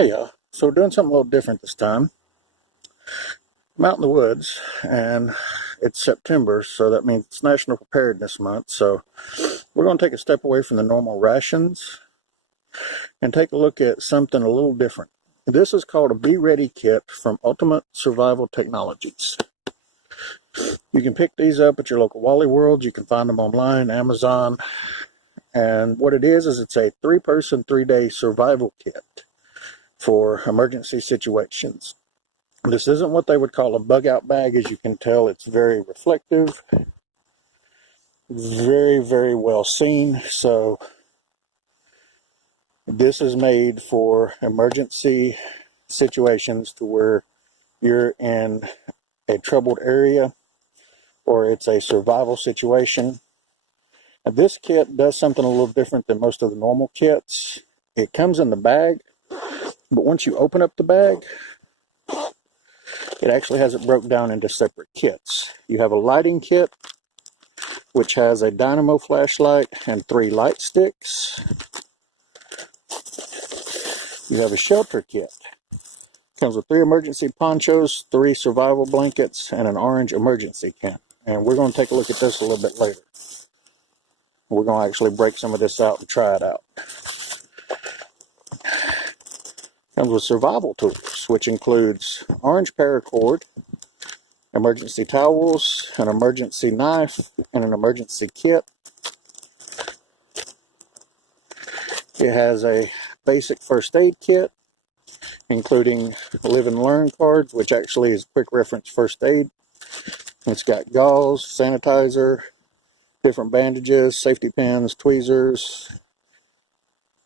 Hey y'all, so we're doing something a little different this time. I'm out in the woods and it's September, so that means it's National Preparedness Month. So we're going to take a step away from the normal rations and take a look at something a little different. This is called a Be Ready kit from Ultimate Survival Technologies. You can pick these up at your local Wally World. You can find them online, Amazon. And what it is it's a 3-person, 3-day survival kit for emergency situations. This isn't what they would call a bug out bag. As you can tell, it's very reflective, very well seen. So this is made for emergency situations to where you're in a troubled area or it's a survival situation. Now, this kit does something a little different than most of the normal kits. It comes in the bag, but once you open up the bag, it actually has it broke down into separate kits. You have a lighting kit, which has a dynamo flashlight and 3 light sticks. You have a shelter kit. Comes with 3 emergency ponchos, 3 survival blankets, and an orange emergency kit. And we're going to take a look at this a little bit later. We're going to actually break some of this out and try it out. Comes with survival tools, which includes orange paracord, emergency towels, an emergency knife, and an emergency kit. It has a basic first aid kit, including live and learn cards, which actually is quick reference first aid. It's got gauze, sanitizer, different bandages, safety pins, tweezers,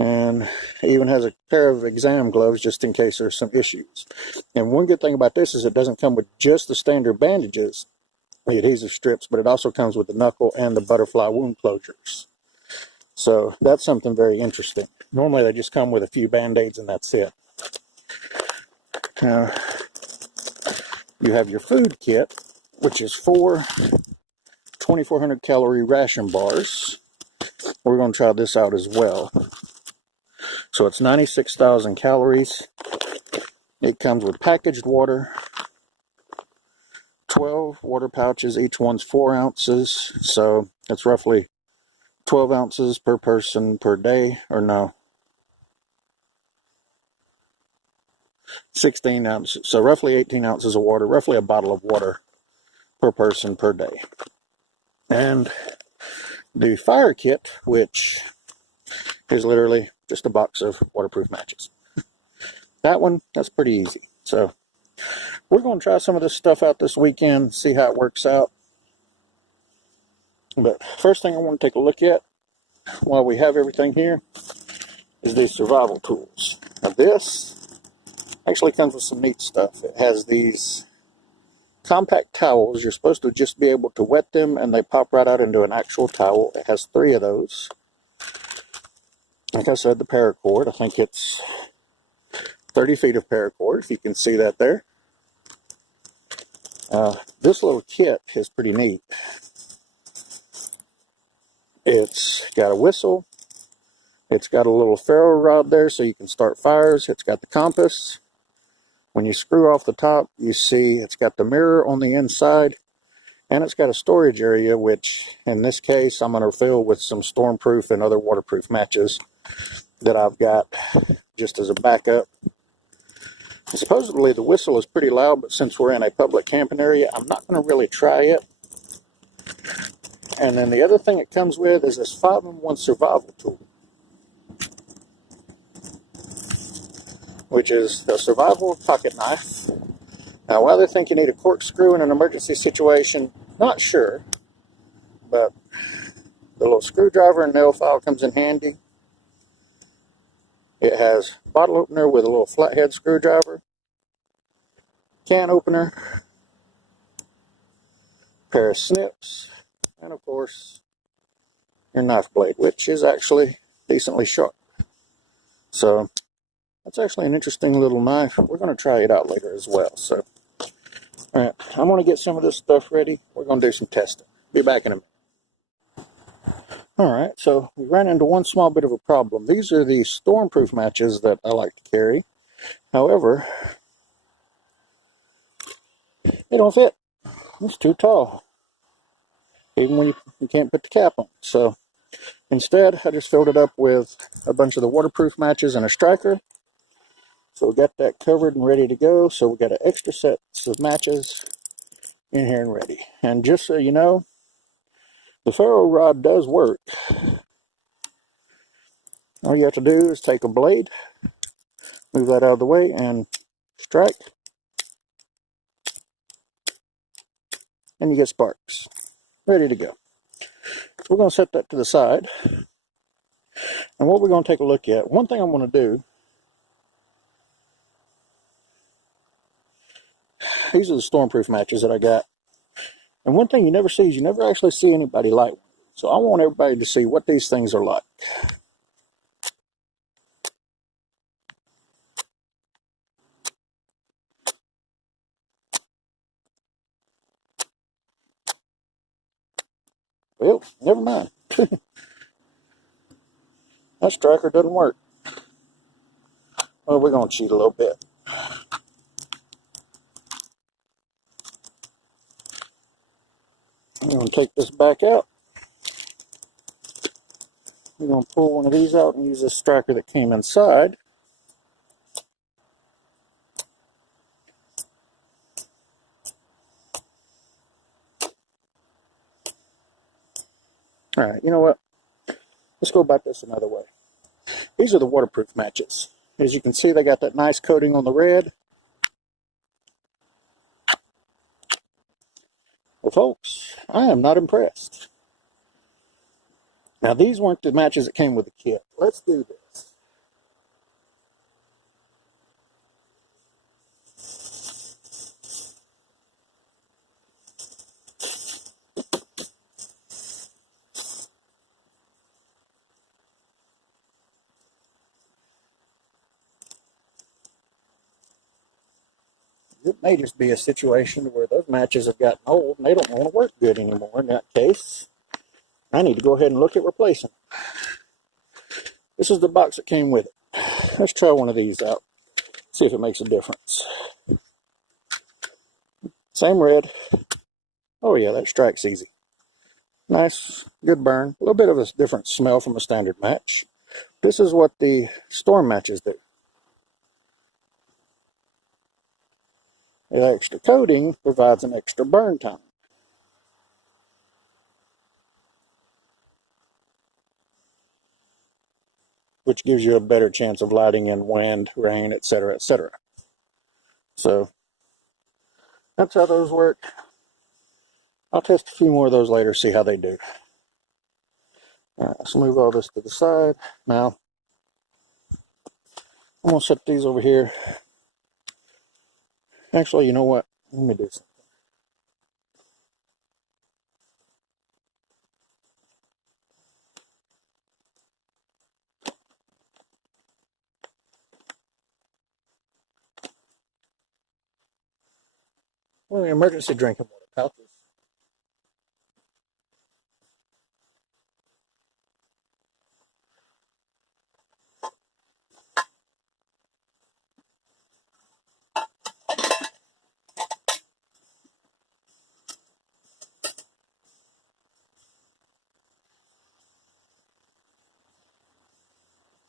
and it even has a pair of exam gloves just in case there's some issues. And one good thing about this is it doesn't come with just the standard bandages, the adhesive strips, but it also comes with the knuckle and the butterfly wound closures. So that's something very interesting. Normally they just come with a few band-aids and that's it. Now, you have your food kit, which is 4 2,400 calorie ration bars. We're going to try this out as well. So it's 96,000 calories. It comes with packaged water, 12 water pouches, each one's 4 ounces. So it's roughly 12 ounces per person per day, or no, 16 ounces. So roughly 18 ounces of water, roughly a bottle of water per person per day. And the fire kit, which is literally just a box of waterproof matches. That one, that's pretty easy. So we're going to try some of this stuff out this weekend, see how it works out. But first thing I want to take a look at while we have everything here is these survival tools. Now this actually comes with some neat stuff. It has these compact towels. You're supposed to just be able to wet them and they pop right out into an actual towel. It has 3 of those. Like I said, the paracord, I think it's 30 feet of paracord, if you can see that there. This little kit is pretty neat. It's got a whistle. It's got a little ferro rod there so you can start fires. It's got the compass. When you screw off the top, you see it's got the mirror on the inside. And it's got a storage area, which in this case, I'm going to fill with some stormproof and other waterproof matches that I've got just as a backup. Supposedly the whistle is pretty loud, but since we're in a public camping area, I'm not going to really try it. And then the other thing it comes with is this 5-in-1 survival tool, which is a survival pocket knife. Now, why they think you need a corkscrew in an emergency situation, not sure, but the little screwdriver and nail file comes in handy. It has a bottle opener with a little flathead screwdriver, can opener, pair of snips, and of course your knife blade, which is actually decently sharp. So that's actually an interesting little knife. We're going to try it out later as well. So alright, I'm going to get some of this stuff ready. We're going to do some testing. Be back in a minute. Alright, so we ran into one small bit of a problem. These are the stormproof matches that I like to carry. However, they don't fit. It's too tall, even when you can't put the cap on. So instead, I just filled it up with a bunch of the waterproof matches and a striker. So we got that covered and ready to go. So we got an extra set of matches in here and ready. And just so you know, the ferro rod does work. All you have to do is take a blade, move that out of the way, and strike, and you get sparks. Ready to go. So we're going to set that to the side. And what we're going to take a look at, one thing I'm going to do, these are the stormproof matches that I got. And one thing you never see is you never actually see anybody light one. So I want everybody to see what these things are like. Well, never mind. That striker doesn't work. Well, we're going to cheat a little bit. I'm going to take this back out. We're going to pull one of these out and use this striker that came inside. All right, you know what? Let's go about this another way. These are the waterproof matches. As you can see, they got that nice coating on the red. Well, folks, I am not impressed. Now, these weren't the matches that came with the kit. Let's do this. It may just be a situation where those matches have gotten old and they don't want to work good anymore. In that case, I need to go ahead and look at replacing them. This is the box that came with it. Let's try one of these out. See if it makes a difference. Same red. Oh yeah, that strikes easy. Nice, good burn. A little bit of a different smell from a standard match. This is what the storm matches do. The extra coating provides an extra burn time. Which gives you a better chance of lighting in wind, rain, etc., etc. So that's how those work. I'll test a few more of those later, see how they do. All right, let's move all this to the side. Now, I'm going to set these over here. Actually, you know what? Let me do something. Well, the emergency drinking water pouches.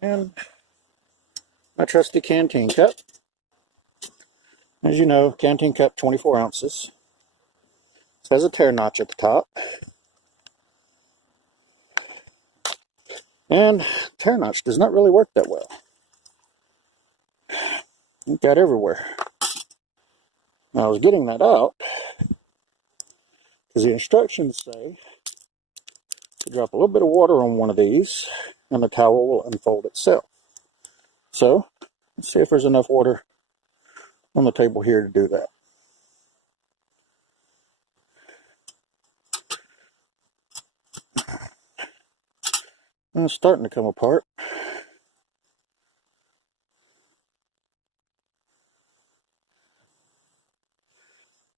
And my trusty canteen cup. As you know, canteen cup, 24 ounces. It has a tear notch at the top. And tear notch does not really work that well. It got everywhere. Now, I was getting that out because the instructions say to drop a little bit of water on one of these and the towel will unfold itself. So, let's see if there's enough water on the table here to do that. And it's starting to come apart.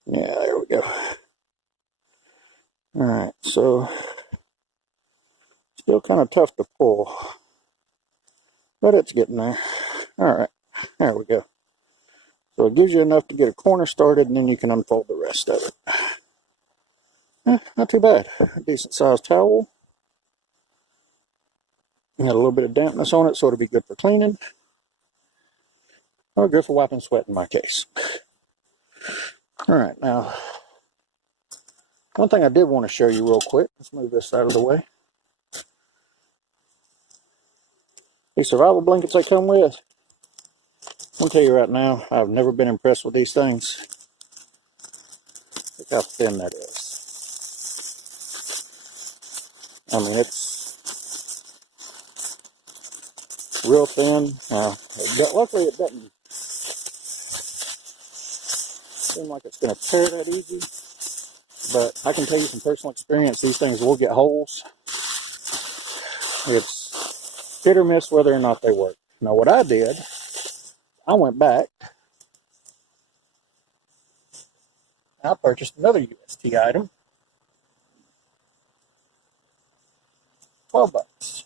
Yeah, there we go. Alright, so still kind of tough to pull, but it's getting there. Alright, There we go. So it gives you enough to get a corner started, and then you can unfold the rest of it. Not too bad. A decent sized towel. Got a little bit of dampness on it, so it'll be good for cleaning. Or good for wiping sweat in my case. Alright, now, one thing I did want to show you real quick. Let's move this out of the way. These survival blankets they come with, I'll tell you right now, I've never been impressed with these things. Look how thin that is. I mean, it's real thin. Luckily, it doesn't seem like it's going to tear that easy. But I can tell you from personal experience, these things will get holes. It's hit or miss whether or not they work. Now, what I did, I went back. I purchased another UST item. $12.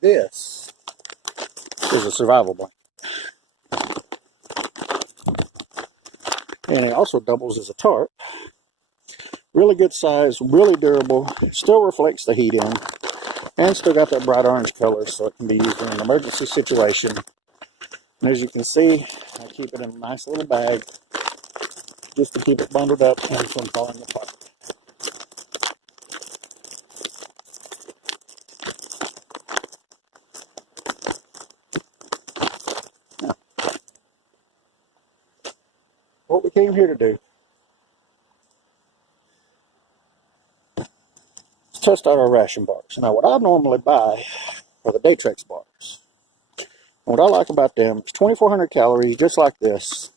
This is a survival blanket. And it also doubles as a tarp. Really good size, really durable, still reflects the heat in, and still got that bright orange color, so it can be used in an emergency situation. And as you can see, I keep it in a nice little bag just to keep it bundled up and from falling apart. Now, what we came here to do is test out our ration bars. Now, what I normally buy are the Daytrex bars. And what I like about them is 2,400 calories, just like this,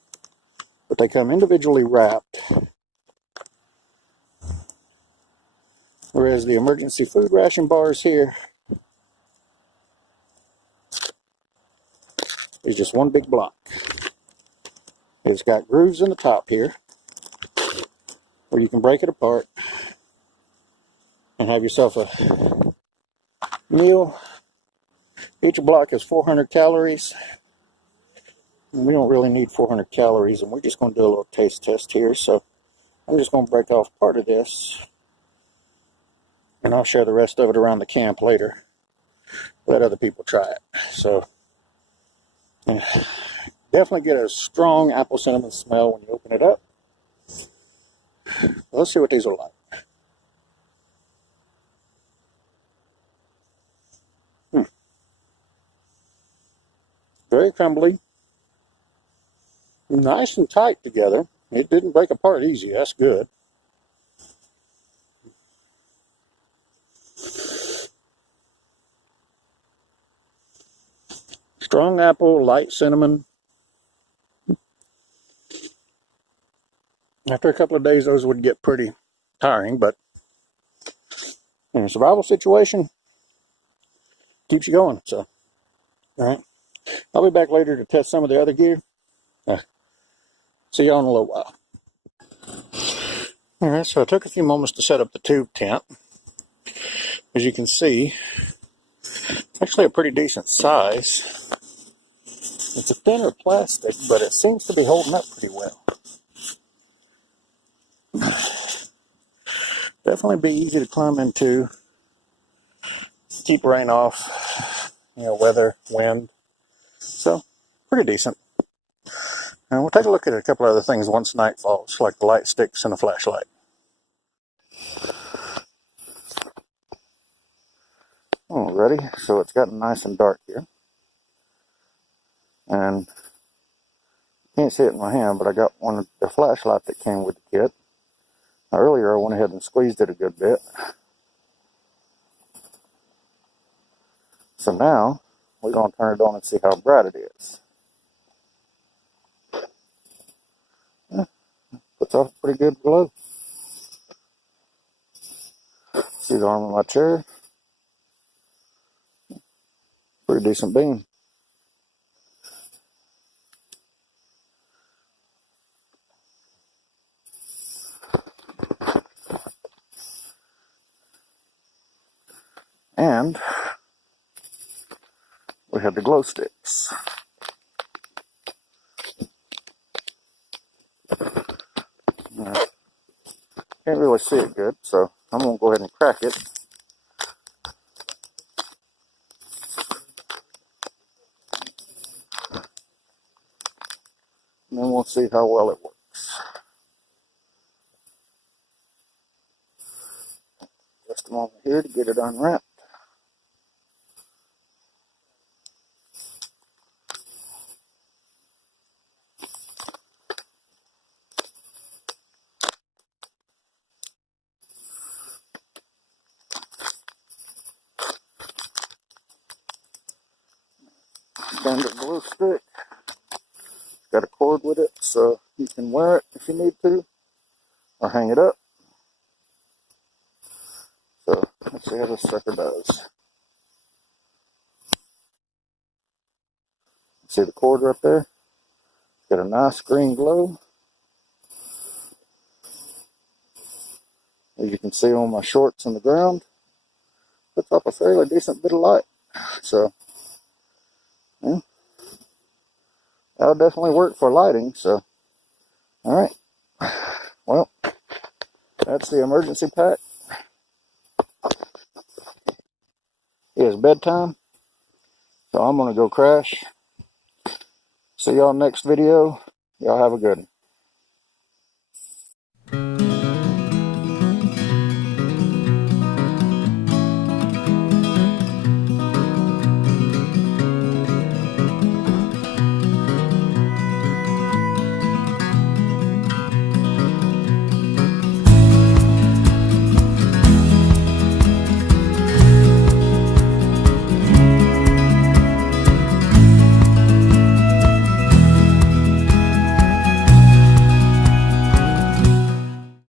but they come individually wrapped. Whereas the emergency food ration bars here is just one big block. It's got grooves in the top here where you can break it apart and have yourself a meal. Each block is 400 calories. And we don't really need 400 calories, and we're just going to do a little taste test here. So I'm just going to break off part of this, and I'll share the rest of it around the camp later. Let other people try it. So definitely get a strong apple cinnamon smell when you open it up. Let's see what these are like. Very crumbly. Nice and tight together. It didn't break apart easy. That's good. Strong apple, light cinnamon. After a couple of days, those would get pretty tiring, but in a survival situation, keeps you going. So, all right. I'll be back later to test some of the other gear. See y'all in a little while. All right, so I took a few moments to set up the tube tent. As you can see, actually a pretty decent size. It's a thinner plastic, but it seems to be holding up pretty well. Definitely be easy to climb into. Keep rain off, weather, wind. So, pretty decent. And we'll take a look at a couple other things once night falls, like the light sticks and a flashlight. Alrighty, so it's gotten nice and dark here. And you can't see it in my hand, but I got the flashlight that came with the kit. Now, earlier I went ahead and squeezed it a good bit. So now, we're going to turn it on and see how bright it is. Puts off a pretty good glow. See the arm of my chair. Pretty decent beam. And we have the glow sticks. Can't really see it good, so I'm going to go ahead and crack it. And then we'll see how well it works. Just a moment here to get it unwrapped. Standard glue stick. Got a cord with it, so you can wear it if you need to, or hang it up. So let's see how this sucker does. See the cord right there? Got a nice green glow. As you can see on my shorts on the ground, puts up a fairly decent bit of light. So, yeah, that'll definitely work for lighting. So, all right. Well, that's the emergency pack. It is bedtime, so I'm going to go crash. See y'all next video. Y'all have a good one.